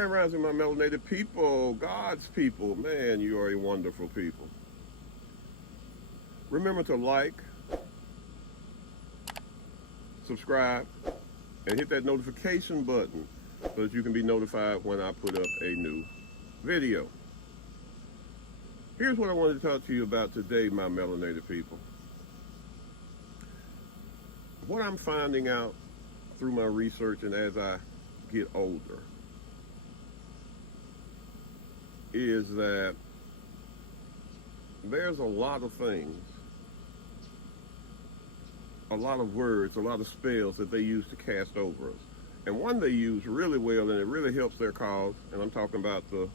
Grand Rising, my melanated people, God's people. Man, you are a wonderful people. Remember to like, subscribe, and hit that notification button so that you can be notified when I put up a new video. Here's what I wanted to talk to you about today, my melanated people. What I'm finding out through my research and as I get older is that there's a lot of things, a lot of words, a lot of spells that they use to cast over us. And one they use really well, and it really helps their cause, and I'm talking about the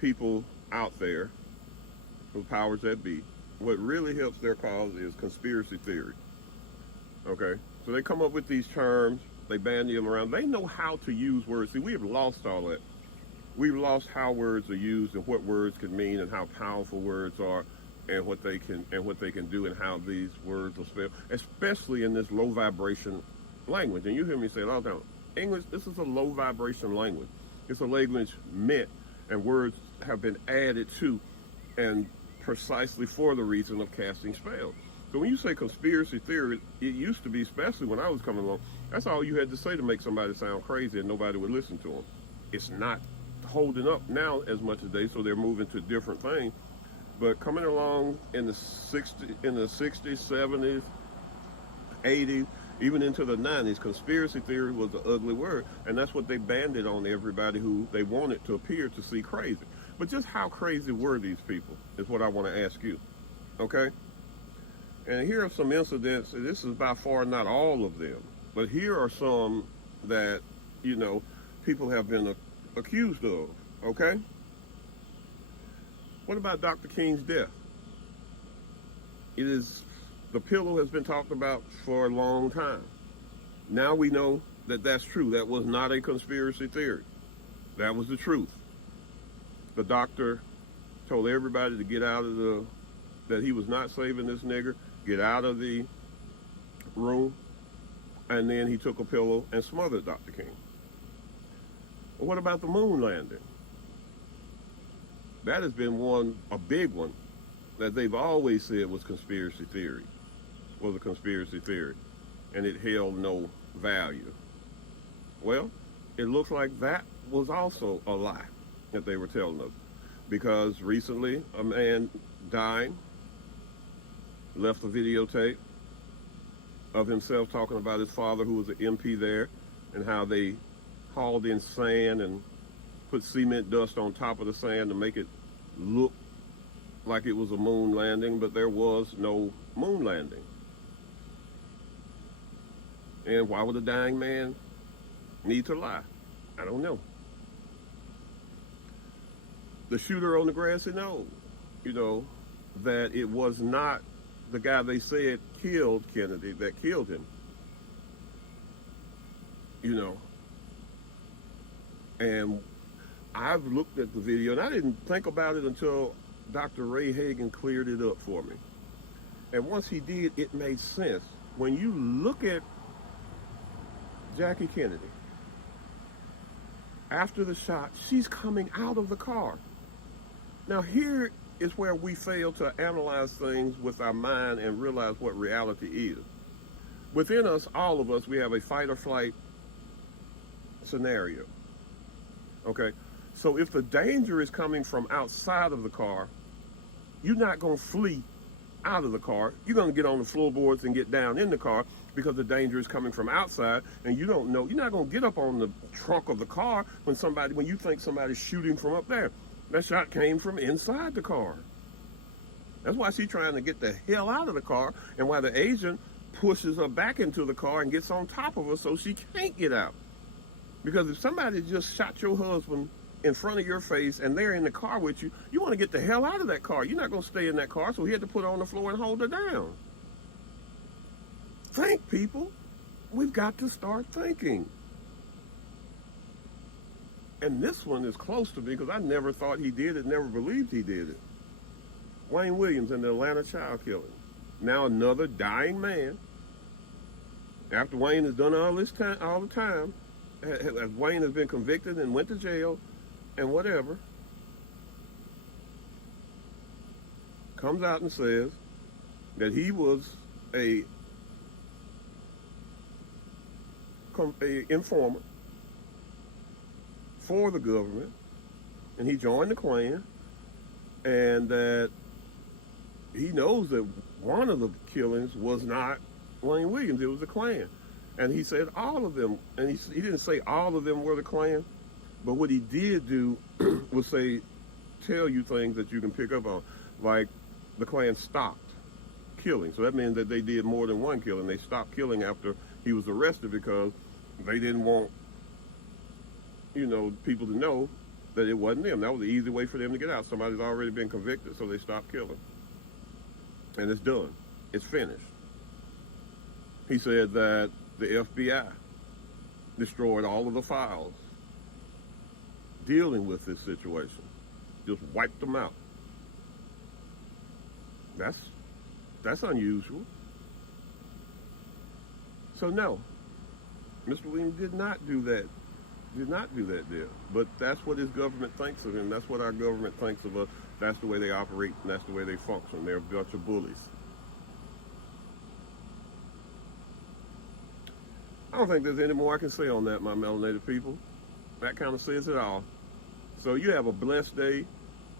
people out there, the powers that be. What really helps their cause is conspiracy theory. Okay? So they come up with these terms, they bandy them around. They know how to use words. See, we have lost all that. We've lost how words are used and what words can mean and how powerful words are and what they can do and how these words are spelled, especially in this low vibration language. And you hear me say it all the time. English, this is a low vibration language. It's a language meant and words have been added to and precisely for the reason of casting spells. So when you say conspiracy theory, it used to be, especially when I was coming along, that's all you had to say to make somebody sound crazy and nobody would listen to them. It's not holding up now as much today, so they're moving to different things. But coming along in the 60s, 70s, 80s, even into the 90s, conspiracy theory was an ugly word, and that's what they banded on everybody who they wanted to appear to see crazy. But just how crazy were these people is what I want to ask you, okay? And here are some incidents, and this is by far not all of them, but here are some that, you know, people have been accused of, okay? What about Dr. King's death? The pillow has been talked about for a long time. Now we know that that's true. That was not a conspiracy theory. That was the truth. The doctor told everybody to get out of that he was not saving this nigger, get out of the room, and then he took a pillow and smothered Dr. King. Well, what about the moon landing? That has been a big one, that they've always said was a conspiracy theory, and it held no value. Well, it looks like that was also a lie that they were telling us, because recently a man died, left a videotape of himself talking about his father, who was an MP there, and how they hauled in sand and put cement dust on top of the sand to make it look like it was a moon landing, but there was no moon landing. And why would a dying man need to lie? I don't know. The shooter on the grassy knoll, you know, that it was not the guy they said killed Kennedy that killed him. You know, and I've looked at the video, and I didn't think about it until Dr. Ray Hagan cleared it up for me. And once he did, it made sense. When you look at Jackie Kennedy, after the shot, she's coming out of the car. Now here is where we fail to analyze things with our mind and realize what reality is. Within us, all of us, we have a fight or flight scenario. Okay? So if the danger is coming from outside of the car, you're not going to flee out of the car. You're going to get on the floorboards and get down in the car because the danger is coming from outside, and you don't know. You're not going to get up on the trunk of the car when you think somebody's shooting from up there. That shot came from inside the car. That's why she's trying to get the hell out of the car, and why the agent pushes her back into the car and gets on top of her so she can't get out. Because if somebody just shot your husband in front of your face and they're in the car with you, you want to get the hell out of that car. You're not going to stay in that car, so he had to put her on the floor and hold her down. Think, people. We've got to start thinking. And this one is close to me because I never thought he did it, never believed he did it. Wayne Williams and the Atlanta child killing. Now another dying man. After Wayne has done all the time, Wayne has been convicted and went to jail and whatever, comes out and says that he was a informant for the government, and he joined the Klan, and that he knows that one of the killings was not Wayne Williams, it was the Klan. And he said all of them, and he didn't say all of them were the Klan, but what he did do was tell you things that you can pick up on, like the Klan stopped killing. So that means that they did more than one killing. They stopped killing after he was arrested because they didn't want, people to know that it wasn't them. That was the easy way for them to get out. Somebody's already been convicted, so they stopped killing. And it's done. It's finished. He said that the FBI destroyed all of the files dealing with this situation. Just wiped them out. That's unusual. So no, Mr. Williams did not do that deal. But that's what his government thinks of him. That's what our government thinks of us. That's the way they operate, and that's the way they function. They're a bunch of bullies. I don't think there's any more I can say on that, my melanated people. That kind of says it all. So you have a blessed day.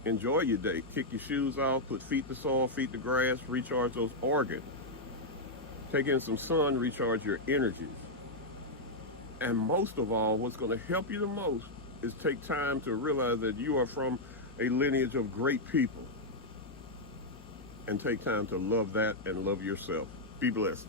Enjoy your day. Kick your shoes off, put feet to soil, feet to grass, recharge those organs. Take in some sun, recharge your energies. And most of all, what's going to help you the most is take time to realize that you are from a lineage of great people. And take time to love that and love yourself. Be blessed.